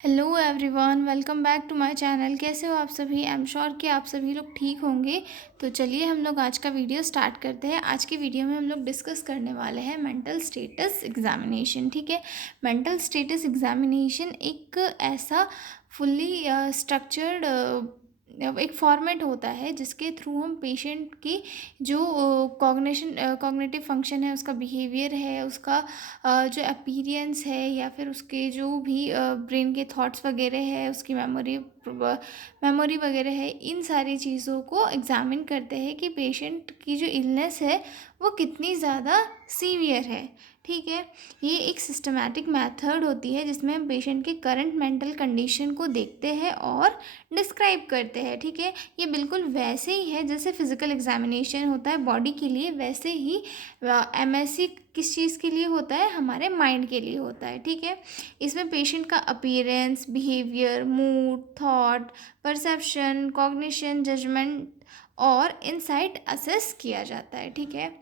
Hello everyone, welcome back to my channel. कैसे हो आप सभी? आई एम श्योर कि आप सभी लोग ठीक होंगे। तो चलिए हम लोग आज का वीडियो स्टार्ट करते हैं। आज की वीडियो में हम लोग डिस्कस करने वाले हैं मेंटल स्टेटस एग्जामिनेशन। ठीक है, मेंटल स्टेटस एग्जामिनेशन एक ऐसा फुल्ली स्ट्रक्चर्ड एक फॉर्मेट होता है जिसके थ्रू हम पेशेंट की जो कॉग्निटिव फंक्शन है, उसका बिहेवियर है, उसका जो अपीयरेंस है, या फिर उसके जो भी ब्रेन के थॉट्स वगैरह है, उसकी मेमोरी वगैरह है, इन सारी चीज़ों को एग्जामिन करते हैं कि पेशेंट की जो इलनेस है वो कितनी ज़्यादा सीवियर है। ठीक है, ये एक सिस्टमैटिक मेथड होती है जिसमें हम पेशेंट के करंट मेंटल कंडीशन को देखते हैं और डिस्क्राइब करते हैं। ठीक है, ये बिल्कुल वैसे ही है जैसे फिजिकल एग्जामिनेशन होता है बॉडी के लिए, वैसे ही एमएससी किस चीज़ के लिए होता है? हमारे माइंड के लिए होता है। ठीक है, इसमें पेशेंट का appearance, behaviour, mood, thought, perception, cognition, judgement और इंसाइट असेस किया जाता है। ठीक है,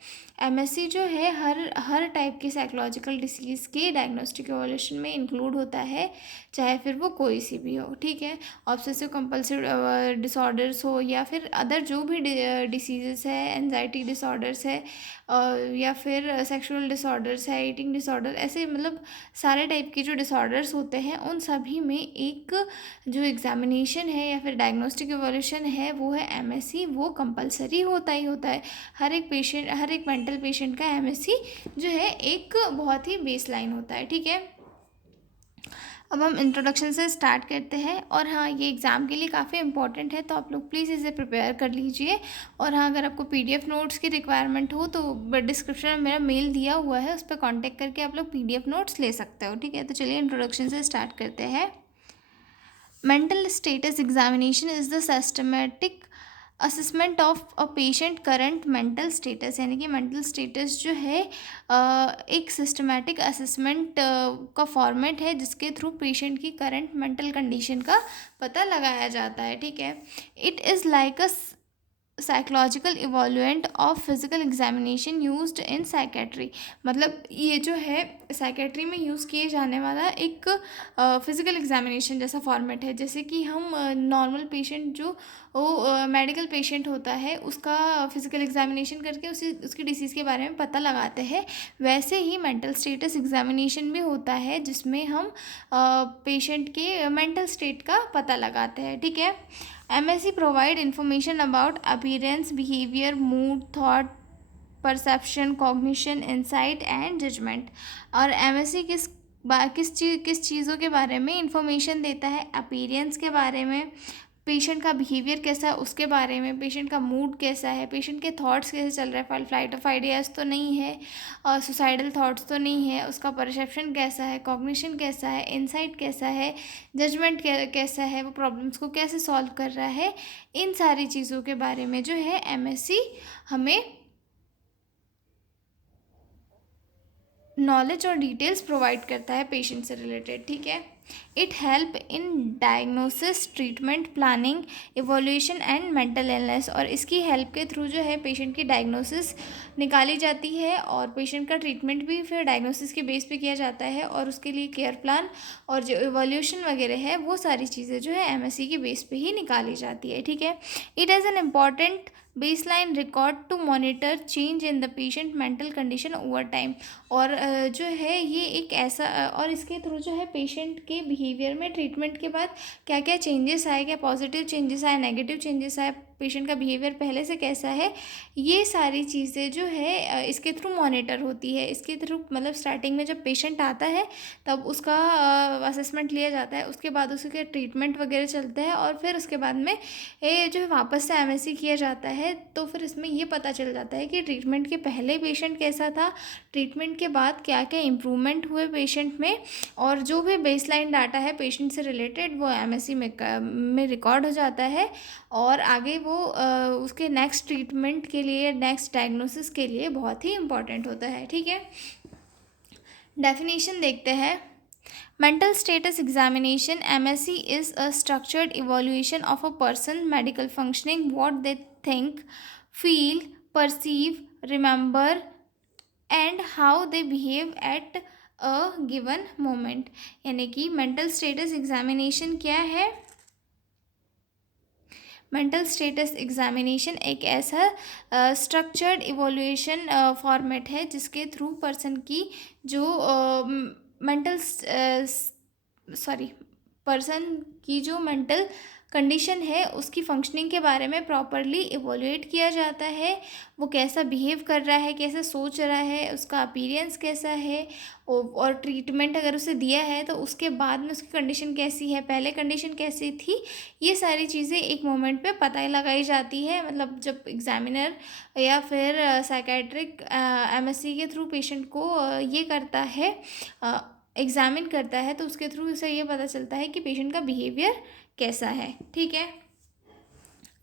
एमएससी जो है हर टाइप की साइकोलॉजिकल डिसीज़ के डायग्नोस्टिक इवोल्यूशन में इंक्लूड होता है, चाहे फिर वो कोई सी भी हो। ठीक है, ऑब्सेसिव कंपल्सिव डिसऑर्डर्स हो, या फिर अदर जो भी डिसीज़ेस है, एनजाइटी डिसऑर्डर्स है, या फिर सेक्सुअल डिसऑर्डर्स है, ईटिंग डिसऑर्डर, ऐसे मतलब सारे टाइप के जो डिसऑर्डर्स होते हैं उन सभी में एक जो एग्जामिनेशन है या फिर डायग्नोस्टिक इवोल्यूशन है वो है एमएससी। वो कंपलसरी होता ही होता है। हर एक मेंटल पेशेंट का एमएससी जो है एक बहुत ही बेसलाइन होता है। ठीक है, अब हम इंट्रोडक्शन से स्टार्ट करते हैं। और हाँ, ये एग्ज़ाम के लिए काफ़ी इंपॉर्टेंट है, तो आप लोग प्लीज़ इसे प्रिपेयर कर लीजिए। और हाँ, अगर आपको पीडीएफ नोट्स की रिक्वायरमेंट हो तो डिस्क्रिप्शन में मेरा मेल दिया हुआ है, उस पर कॉन्टेक्ट करके आप लोग पीडीएफ नोट्स ले सकते हो। ठीक है, तो चलिए इंट्रोडक्शन से स्टार्ट करते हैं। Mental status examination is the systematic assessment of a patient current mental status, यानी कि मेंटल स्टेटस जो है एक सिस्टमेटिक असेसमेंट का फॉर्मेट है जिसके थ्रू पेशेंट की करंट मेंटल कंडीशन का पता लगाया जाता है। ठीक है, it is like a psychological equivalent of physical examination used in psychiatry. मतलब ये जो है साइकेट्री में यूज़ किए जाने वाला एक फिजिकल एग्जामिनेशन जैसा फॉर्मेट है। जैसे कि हम नॉर्मल पेशेंट जो वो मेडिकल पेशेंट होता है उसका फिजिकल एग्जामिनेशन करके उसकी डिसीज़ के बारे में पता लगाते हैं, वैसे ही मेंटल स्टेटस एग्जामिनेशन भी होता है जिसमें हम पेशेंट के मेंटल स्टेट का पता लगाते हैं। ठीक है, MSc provide information about appearance, behavior, mood, thought, perception, cognition, insight and judgement. और एमएससी किस चीज़ों के बारे में इंफॉर्मेशन देता है? अपीयरेंस के बारे में, पेशेंट का बिहेवियर कैसा है उसके बारे में, पेशेंट का मूड कैसा है, पेशेंट के थॉट्स कैसे चल रहे हैं, फ्लाइट ऑफ आइडियाज़ तो नहीं है, और सुसाइडल थॉट्स तो नहीं है, उसका परसेप्शन कैसा है, कॉग्निशन कैसा है, इंसाइट कैसा है, जजमेंट कैसा है, वो प्रॉब्लम्स को कैसे सॉल्व कर रहा है। इन सारी चीज़ों के बारे में जो है एमएससी हमें नॉलेज और डिटेल्स प्रोवाइड करता है पेशेंट से रिलेटेड। ठीक है, it help in diagnosis, treatment, planning, evolution and mental illness. और इसकी हेल्प के थ्रू जो है पेशेंट की डायग्नोसिस निकाली जाती है और पेशेंट का ट्रीटमेंट भी फिर डायग्नोसिस के बेस पे किया जाता है, और उसके लिए केयर प्लान और जो इवोल्यूशन वगैरह है वो सारी चीज़ें जो है एमएससी के बेस पे ही निकाली जाती है। ठीक है, it has an important baseline record to monitor change in the patient mental condition over time. और जो है ये एक ऐसा और इसके थ्रू जो है पेशेंट के बिहेवियर में ट्रीटमेंट के बाद क्या क्या चेंजेस आए, क्या पॉजिटिव चेंजेस आए, नेगेटिव चेंजेस आए, पेशेंट का बिहेवियर पहले से कैसा है, ये सारी चीज़ें जो है इसके थ्रू मॉनिटर होती है। इसके थ्रू मतलब स्टार्टिंग में जब पेशेंट आता है तब उसका असेसमेंट लिया जाता है, उसके बाद उसके ट्रीटमेंट वगैरह चलते हैं, और फिर उसके बाद में ये जो है वापस से एमएससी किया जाता है। तो फिर इसमें ये पता चल जाता है कि ट्रीटमेंट के पहले पेशेंट कैसा था, ट्रीटमेंट के बाद क्या क्या इम्प्रूवमेंट हुए पेशेंट में, और जो भी बेसलाइन डाटा है पेशेंट से रिलेटेड वो एमएससी में रिकॉर्ड हो जाता है। और आगे वो उसके नेक्स्ट ट्रीटमेंट के लिए, नेक्स्ट डायग्नोसिस के लिए बहुत ही इम्पॉर्टेंट होता है। ठीक है, डेफिनेशन देखते हैं। Mental status examination MSc is a structured evaluation of a person medical functioning, what they think, feel, perceive, remember, and how they behave at a given moment. यानी कि मेंटल स्टेटस एग्जामिनेशन क्या है? Mental status examination एक ऐसा structured evolution format है जिसके through person की जो मेंटल सॉरी पर्सन की जो मेंटल कंडीशन है उसकी फंक्शनिंग के बारे में प्रॉपरली इवोल्यूएट किया जाता है। वो कैसा बिहेव कर रहा है, कैसा सोच रहा है, उसका अपीयरेंस कैसा है, और ट्रीटमेंट अगर उसे दिया है तो उसके बाद में उसकी कंडीशन कैसी है, पहले कंडीशन कैसी थी, ये सारी चीज़ें एक मोमेंट पे पता लगाई जाती है। मतलब जब एग्जामिनर या फिर साइकेट्रिक एमएससी के थ्रू पेशेंट को ये करता है, एग्जामिन करता है, तो उसके थ्रू उसे ये पता चलता है कि पेशेंट का बिहेवियर कैसा है, ठीक है,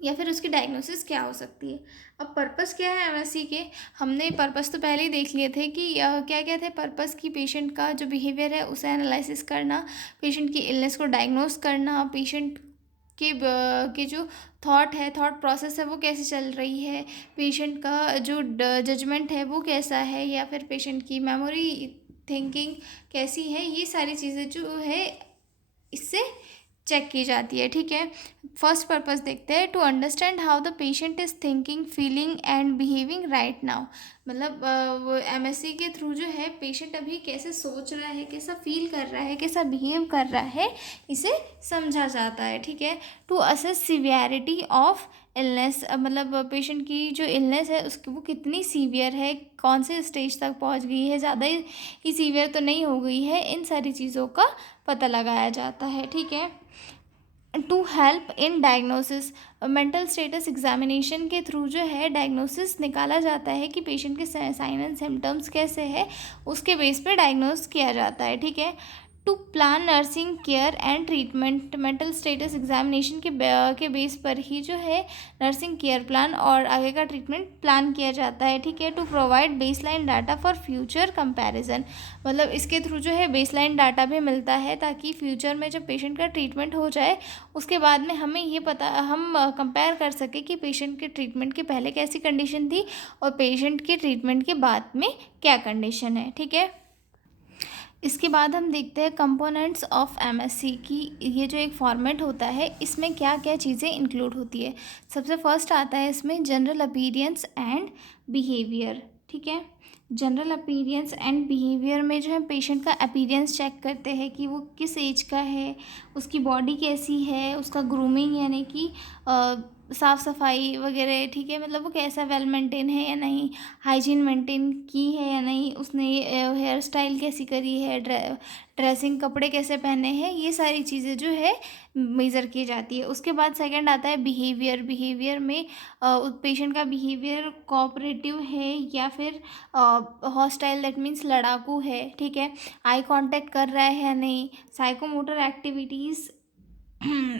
या फिर उसकी डायग्नोसिस क्या हो सकती है। अब पर्पस क्या है एमएससी के? हमने पर्पस तो पहले ही देख लिए थे कि क्या क्या थे पर्पस की। पेशेंट का जो बिहेवियर है उसे एनालिसिस करना, पेशेंट की इलनेस को डायग्नोस करना, पेशेंट के जो थॉट प्रोसेस है वो कैसे चल रही है, पेशेंट का जो जजमेंट है वो कैसा है, या फिर पेशेंट की मेमोरी थिंकिंग कैसी है, ये सारी चीज़ें जो है इससे चेक की जाती है, ठीक है। फर्स्ट पर्पस देखते हैं, to understand how the patient is thinking, feeling and behaving right now. मतलब वो एमएससी के थ्रू जो है पेशेंट अभी कैसे सोच रहा है, कैसा फील कर रहा है, कैसा बिहेव कर रहा है, इसे समझा जाता है, ठीक है। To assess severity of illness, मतलब पेशेंट की जो इलनेस है उसकी वो कितनी सीवियर है, कौन से स्टेज तक पहुंच गई है, ज़्यादा ही सीवियर तो नहीं हो गई है, इन सारी चीज़ों का पता लगाया जाता है, ठीक है। To help in diagnosis, mental status examination के थ्रू जो है डायग्नोसिस निकाला जाता है कि पेशेंट के साइन एंड सिम्टम्स कैसे है, उसके बेस पे डायग्नोस किया जाता है, ठीक है। To plan nursing care and treatment, mental status examination के बेस पर ही जो है नर्सिंग केयर प्लान और आगे का ट्रीटमेंट प्लान किया जाता है, ठीक है। To provide baseline data for future comparison, मतलब इसके थ्रू जो है बेसलाइन डाटा भी मिलता है ताकि फ्यूचर में जब पेशेंट का ट्रीटमेंट हो जाए उसके बाद में हमें ये पता, हम कंपेयर कर सकें कि पेशेंट के ट्रीटमेंट के पहले कैसी कंडीशन थी और पेशेंट के ट्रीटमेंट के बाद में क्या कंडीशन है, ठीक है। इसके बाद हम देखते हैं कंपोनेंट्स ऑफ एमएससी की, ये जो एक फॉर्मेट होता है इसमें क्या क्या चीज़ें इंक्लूड होती है। सबसे फर्स्ट आता है इसमें जनरल अपीयरेंस एंड बिहेवियर, ठीक है। जनरल अपीयरेंस एंड बिहेवियर में जो है पेशेंट का अपीयरेंस चेक करते हैं कि वो किस एज का है, उसकी बॉडी कैसी है, उसका ग्रूमिंग यानी कि साफ़ सफाई वगैरह, ठीक है, मतलब वो कैसा वेल मेंटेन है या नहीं, हाइजीन मेंटेन की है या नहीं, उसने हेयर स्टाइल कैसी करी है, ड्रेसिंग कपड़े कैसे पहने हैं, ये सारी चीज़ें जो है मेज़र की जाती है। उसके बाद सेकंड आता है बिहेवियर। बिहेवियर में पेशेंट का बिहेवियर कोऑपरेटिव है या फिर हॉस्टाइल, दैट मीन्स लड़ाकू है, ठीक है, आई कांटेक्ट कर रहा है या नहीं, साइकोमोटर एक्टिविटीज़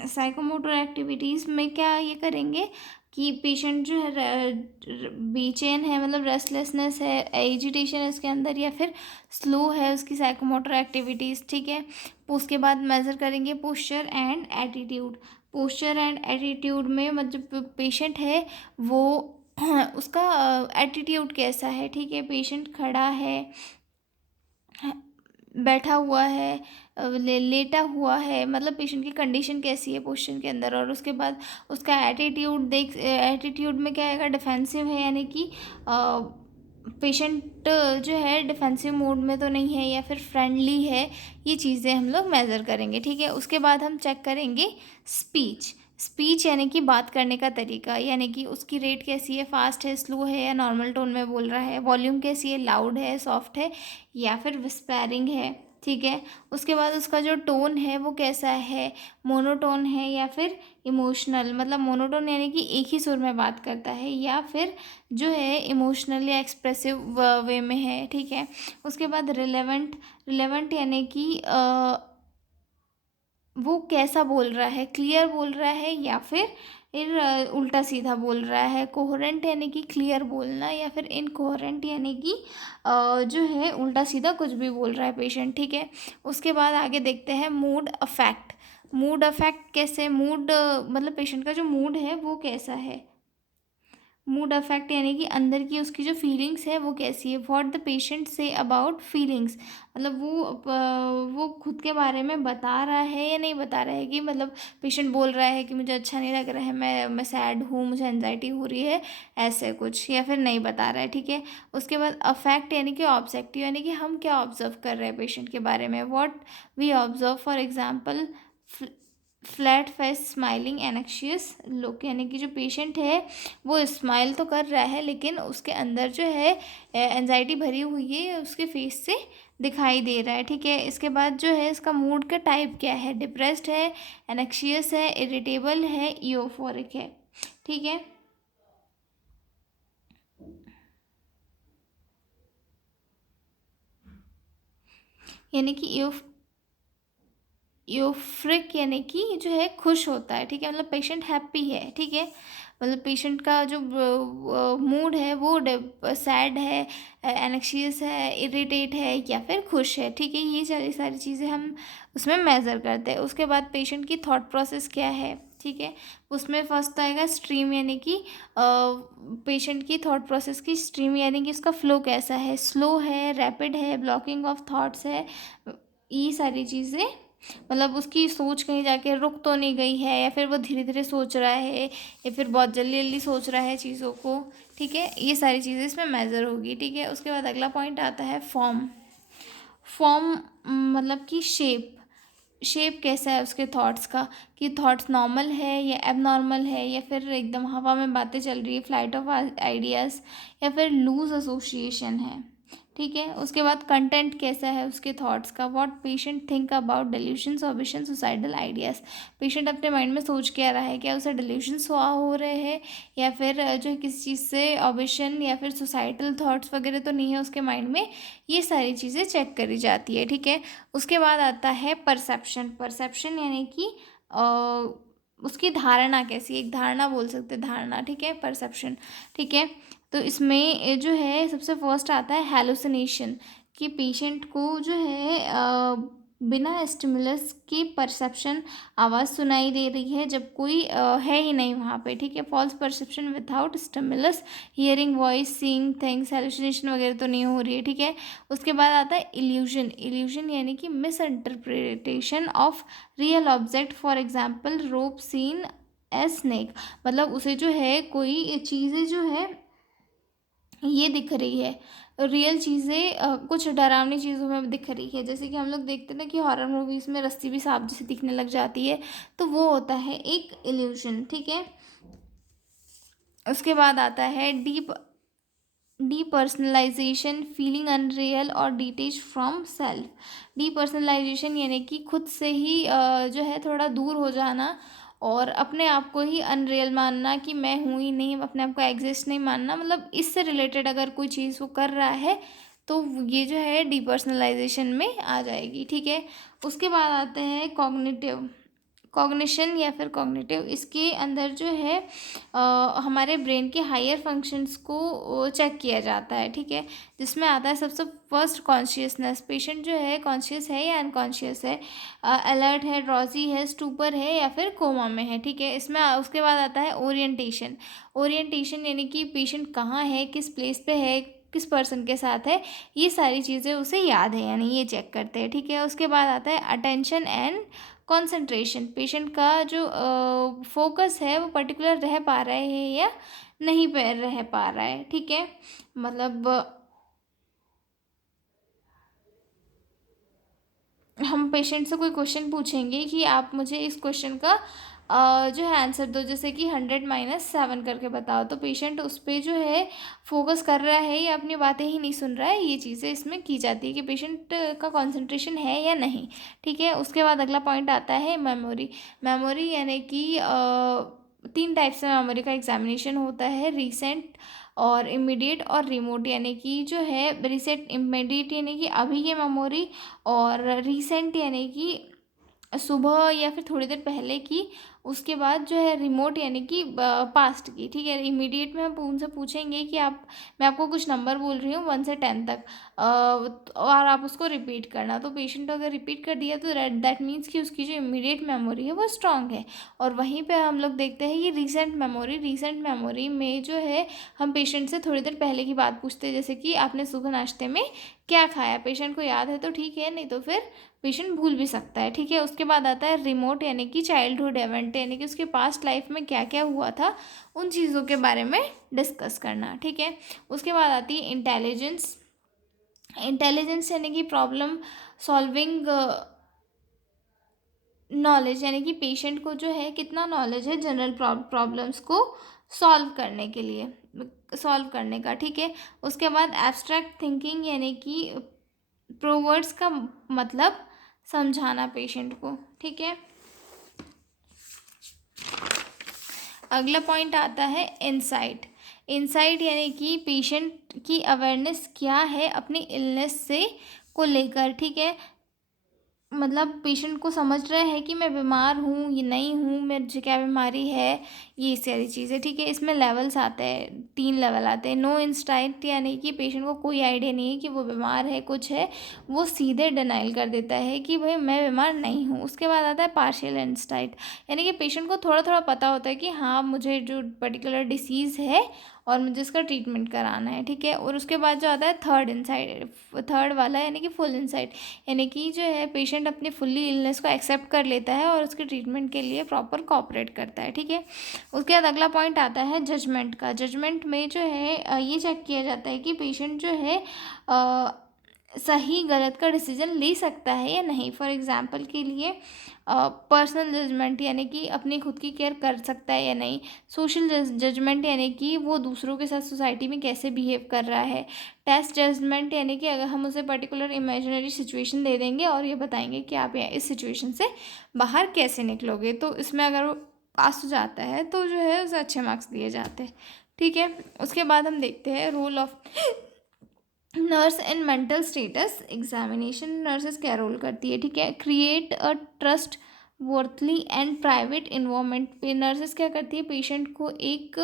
साइकोमोटर एक्टिविटीज़ में क्या ये करेंगे कि पेशेंट जो है बेचैन है, मतलब रेस्टलेसनेस है, एजिटेशन है उसके अंदर, या फिर स्लो है उसकी साइकोमोटर एक्टिविटीज़, ठीक है। उसके बाद मेज़र करेंगे posture and attitude. Posture and attitude में मतलब पेशेंट है वो उसका एटीट्यूड कैसा है, ठीक है, पेशेंट खड़ा है, बैठा हुआ है, लेटा हुआ है, मतलब पेशेंट की कंडीशन कैसी है पोस्चर के अंदर। और उसके बाद उसका एटीट्यूड में क्या आएगा, डिफेंसिव है, यानी कि पेशेंट जो है डिफेंसिव मोड में तो नहीं है या फिर फ्रेंडली है, ये चीज़ें हम लोग मेज़र करेंगे, ठीक है। उसके बाद हम चेक करेंगे स्पीच। स्पीच यानी कि बात करने का तरीका, यानी कि उसकी रेट कैसी है, फास्ट है, स्लो है या नॉर्मल टोन में बोल रहा है, वॉल्यूम कैसी है, लाउड है, सॉफ्ट है या फिर विस्पेरिंग है, ठीक है। उसके बाद उसका जो टोन है वो कैसा है, मोनोटोन है या फिर इमोशनल, मतलब मोनोटोन यानी कि एक ही सुर में बात करता है, या फिर जो है इमोशनल या एक्सप्रेसिव वे में है, ठीक है। उसके बाद रिलेवेंट। रिलेवेंट यानी कि वो कैसा बोल रहा है, क्लियर बोल रहा है या फिर उल्टा सीधा बोल रहा है। कोहेरेंट यानी कि क्लियर बोलना, या फिर इनकोहेरेंट यानी कि जो है उल्टा सीधा कुछ भी बोल रहा है पेशेंट, ठीक है। उसके बाद आगे देखते हैं मूड अफेक्ट। मूड अफेक्ट कैसे, मूड मतलब पेशेंट का जो मूड है वो कैसा है, मूड अफेक्ट यानी कि अंदर की उसकी जो फीलिंग्स है वो कैसी है। What the patient say about feelings, मतलब वो खुद के बारे में बता रहा है या नहीं बता रहा है, कि मतलब पेशेंट बोल रहा है कि मुझे अच्छा नहीं लग रहा है, मैं सैड हूँ, मुझे एनजाइटी हो रही है, ऐसे कुछ, या फिर नहीं बता रहा है। ठीक है। उसके बाद अफेक्ट यानी कि ऑब्जेक्टिव, यानी कि हम क्या ऑब्जर्व कर रहे हैं पेशेंट के बारे में। What we observe, for example flat face smiling anxious look, यानी कि जो पेशेंट है वो स्माइल तो कर रहा है लेकिन उसके अंदर जो है एनजाइटी भरी हुई है, उसके फेस से दिखाई दे रहा है। ठीक है। इसके बाद जो है इसका मूड का टाइप क्या है, डिप्रेस्ड है, एनक्शियस है, इरिटेबल है, यूफोरिक है। ठीक है। यानी कि यूफ्रिक यानी कि जो है खुश होता है। ठीक है, मतलब पेशेंट हैप्पी है। ठीक है, मतलब पेशेंट का जो मूड है वो सैड है, एनक्शियस है, इरिटेट है, या फिर खुश है। ठीक है, ये सारी चीज़ें हम उसमें मेज़र करते हैं। उसके बाद पेशेंट की थॉट प्रोसेस क्या है। ठीक है, उसमें फर्स्ट आएगा स्ट्रीम, यानी कि पेशेंट की थॉट प्रोसेस की स्ट्रीम, यानी कि उसका फ्लो कैसा है, स्लो है, रैपिड है, ब्लॉकिंग ऑफ थॉट्स है, ये सारी चीज़ें, मतलब उसकी सोच कहीं जाके रुक तो नहीं गई है, या फिर वो धीरे धीरे सोच रहा है, या फिर बहुत जल्दी जल्दी सोच रहा है चीज़ों को। ठीक है, ये सारी चीज़ें इसमें मेजर होगी। ठीक है। उसके बाद अगला पॉइंट आता है फॉर्म। फॉर्म मतलब कि शेप, शेप कैसा है उसके थॉट्स का, कि थॉट्स नॉर्मल है या एबनॉर्मल है, या फिर एकदम हवा में बातें चल रही है, फ्लाइट ऑफ आइडियाज़, या फिर लूज एसोसिएशन है। ठीक है। उसके बाद कंटेंट कैसा है उसके थॉट्स का, what patient think about delusions obsession suicidal ideas, patient अपने माइंड में सोच क्या रहा है, क्या उसे डिल्यूशंस हो रहे हैं, या फिर जो है किसी चीज़ से ऑबिशन या फिर सुसाइडल थॉट्स वगैरह तो नहीं है उसके माइंड में, ये सारी चीज़ें चेक करी जाती है। ठीक है। उसके बाद आता है परसेप्शन। परसेप्शन यानी कि उसकी धारणा कैसी है, एक धारणा बोल सकते हैं, धारणा। ठीक है, परसेप्शन। ठीक है। तो इसमें जो है सबसे फर्स्ट आता है हेलुसिनेशन, कि पेशेंट को जो है बिना स्टिमुलस की परसेप्शन आवाज़ सुनाई दे रही है जब कोई है ही नहीं वहाँ पे। ठीक है, false perception without stimulus, hearing voice, seeing things, hallucination वगैरह तो नहीं हो रही है। ठीक है। उसके बाद आता है इल्यूजन। इल्यूजन यानी कि misinterpretation of real object, for example rope seen as snake, मतलब उसे जो है कोई चीज़ें जो है ये दिख रही है, रियल चीज़ें कुछ डरावनी चीज़ों में दिख रही है, जैसे कि हम लोग देखते हैं ना कि हॉरर मूवीज़ में रस्सी भी सांप जैसे दिखने लग जाती है, तो वो होता है एक इल्यूशन। ठीक है। उसके बाद आता है डीपर्सनलाइजेशन, फीलिंग अनरियल और डिटेच फ्रॉम सेल्फ। डीपर्सनलाइजेशन यानी कि खुद से ही जो है थोड़ा दूर हो जाना, और अपने आप को ही अनरियल मानना, कि मैं हूँ ही नहीं, अपने आप को एग्जिस्ट नहीं मानना, मतलब इससे रिलेटेड अगर कोई चीज़ वो कर रहा है तो ये जो है डीपर्सनलाइजेशन में आ जाएगी। ठीक है। उसके बाद आते हैं कॉग्निटिव, कॉग्निशन या फिर कॉग्निटिव, इसके अंदर जो है हमारे ब्रेन के हायर फंक्शंस को चेक किया जाता है। ठीक है, जिसमें आता है सबसे फर्स्ट कॉन्शियसनेस, पेशेंट जो है कॉन्शियस है या अनकॉन्शियस है, अलर्ट है, ड्रॉजी है, स्टूपर है, या फिर कोमा में है। ठीक है। इसमें उसके बाद आता है ओरिएंटेशन। ओरिएंटेशन यानी कि पेशेंट कहाँ है, किस प्लेस पे है, किस पर्सन के साथ है, ये सारी चीज़ें उसे याद है, यानी ये चेक करते हैं। ठीक है। उसके बाद आता है अटेंशन एंड कंसंट्रेशन, पेशेंट का जो फोकस है वो पर्टिकुलर रह पा रहा है या नहीं रह पा रहा है। ठीक है, मतलब हम पेशेंट से कोई क्वेश्चन पूछेंगे कि आप मुझे इस क्वेश्चन का जो है आंसर दो, जैसे कि 100 - 7 करके बताओ, तो पेशेंट उस पर जो है फोकस कर रहा है या अपनी बातें ही नहीं सुन रहा है, ये चीज़ें इसमें की जाती है कि पेशेंट का कंसंट्रेशन है या नहीं। ठीक है। उसके बाद अगला पॉइंट आता है मेमोरी। मेमोरी यानी कि 3 टाइप से मेमोरी का एग्जामिनेशन होता है, रिसेंट और इमीडिएट और रिमोट, यानी कि जो है रिसेंट इमीडिएट यानी कि अभी की मेमोरी, और रिसेंट यानी कि सुबह या फिर थोड़ी देर पहले की, उसके बाद जो है रिमोट यानी कि पास्ट की, ठीक है। इमीडिएट में हम उनसे पूछेंगे कि आप, मैं आपको कुछ नंबर बोल रही हूँ 1 से 10 तक, और आप उसको रिपीट करना। तो पेशेंट अगर रिपीट कर दिया तो दैट मीन्स कि उसकी जो इमीडिएट मेमोरी है वो स्ट्रांग है। और वहीं पे हम लोग देखते हैं कि रीसेंट मेमोरी में जो है हम पेशेंट से थोड़ी देर पहले की बात पूछते हैं, जैसे कि आपने सुबह नाश्ते में क्या खाया। पेशेंट को याद है तो ठीक है, नहीं तो फिर पेशेंट भूल भी सकता है, ठीक है। उसके बाद आता है रिमोट यानी कि चाइल्डहुड इवेंट, यानी कि उसके पास्ट लाइफ में क्या क्या हुआ था उन चीज़ों के बारे में डिस्कस करना, ठीक है। उसके बाद आती है इंटेलिजेंस। इंटेलिजेंस यानी कि प्रॉब्लम सॉल्विंग नॉलेज, यानी कि पेशेंट को जो है कितना नॉलेज है जनरल प्रॉब्लम्स को सॉल्व करने के लिए, सॉल्व करने का, ठीक है। उसके बाद एब्स्ट्रैक्ट थिंकिंग यानी कि प्रोवर्ड्स का मतलब समझाना पेशेंट को, ठीक है। अगला पॉइंट आता है इंसाइट। इंसाइट यानी कि पेशेंट की अवेयरनेस क्या है अपनी इलनेस से को लेकर, ठीक है। मतलब पेशेंट को समझ रहे हैं कि मैं बीमार हूँ, ये नहीं हूँ, मुझे क्या बीमारी है, ये सारी चीज़ें, ठीक है। इसमें लेवल्स आते हैं, 3 लेवल आते हैं। नो इंसाइट यानी कि पेशेंट को कोई आइडिया नहीं है कि वो बीमार है, कुछ है, वो सीधे डिनाइल कर देता है कि भाई मैं बीमार नहीं हूँ। उसके बाद आता है पार्शियल इंसाइट, यानी कि पेशेंट को थोड़ा थोड़ा पता होता है कि हाँ मुझे जो पर्टिकुलर डिसीज़ है और मुझे इसका ट्रीटमेंट कराना है, ठीक है। और उसके बाद जो आता है थर्ड वाला, यानी कि फुल इंसाइट, यानी कि जो है पेशेंट अपनी फुल्ली इलनेस को एक्सेप्ट कर लेता है और उसके ट्रीटमेंट के लिए प्रॉपर कोऑपरेट करता है, ठीक है। उसके बाद अगला पॉइंट आता है जजमेंट का। जजमेंट में जो है ये चेक किया जाता है कि पेशेंट जो है सही गलत का डिसीजन ले सकता है या नहीं। फॉर एग्जांपल के लिए पर्सनल जजमेंट यानी कि अपनी खुद की केयर कर सकता है या नहीं। सोशल जजमेंट यानी कि वो दूसरों के साथ सोसाइटी में कैसे बिहेव कर रहा है। टेस्ट जजमेंट यानी कि अगर हम उसे पर्टिकुलर इमेजिनरी सिचुएशन दे देंगे और ये बताएंगे कि आप इस सिचुएशन से बाहर कैसे निकलोगे, तो इसमें अगर वो पास हो जाता है तो जो है उसे अच्छे मार्क्स दिए जाते हैं, ठीक है। उसके बाद हम देखते हैं role of nurse in mental status examination. Nurses क्या रोल करती है, ठीक है। Create a trustworthy and private environment पे नर्सेस क्या करती है, पेशेंट को एक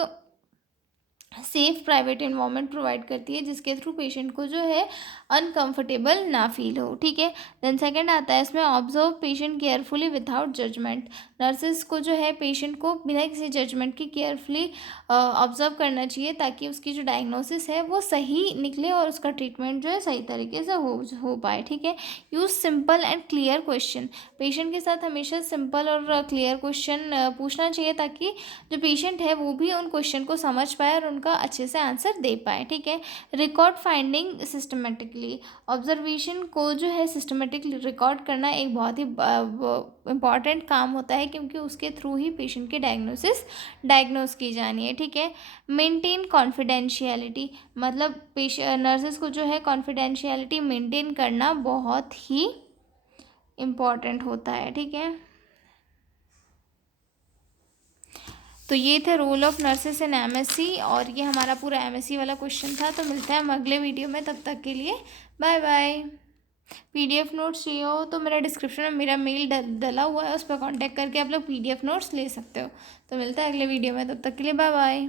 सेफ प्राइवेट इन्वायरमेंट प्रोवाइड करती है जिसके थ्रू पेशेंट को जो है अनकंफर्टेबल ना फील हो, ठीक है। देन सेकंड आता है इसमें observe patient carefully without judgement. Nurses को जो है पेशेंट को बिना किसी जजमेंट के केयरफुली ऑब्जर्व करना चाहिए ताकि उसकी जो डायग्नोसिस है वो सही निकले और उसका ट्रीटमेंट जो है सही तरीके से हो पाए, ठीक है। Use simple and clear question. Patient के साथ हमेशा सिंपल और क्लियर क्वेश्चन पूछना चाहिए ताकि जो पेशेंट है वो भी उन क्वेश्चन को समझ पाए और उनका अच्छे से आंसर दे पाए, ठीक है। Record finding systematically. ऑब्जर्वेशन को जो है सिस्टमेटिकली रिकॉर्ड करना एक बहुत ही इम्पॉर्टेंट काम होता है क्योंकि उसके थ्रू ही पेशेंट की डायग्नोस की जानी है, ठीक है। मेंटेन कॉन्फिडेंशियलिटी, मतलब नर्सेस को जो है कॉन्फिडेंशियलिटी मेंटेन करना बहुत ही इम्पॉर्टेंट होता है, ठीक है। तो ये थे role of nurses in MSC और ये हमारा पूरा एमएससी वाला क्वेश्चन था। तो मिलते हैं हम अगले वीडियो में, तब तक के लिए बाय बाय। पीडीएफ नोट्स चाहिए हो तो मेरा डिस्क्रिप्शन में मेरा मेल डला हुआ है, उस पर कांटेक्ट करके आप लोग पीडीएफ नोट्स ले सकते हो। तो मिलता है अगले वीडियो में, तब तक के लिए बाय बाय।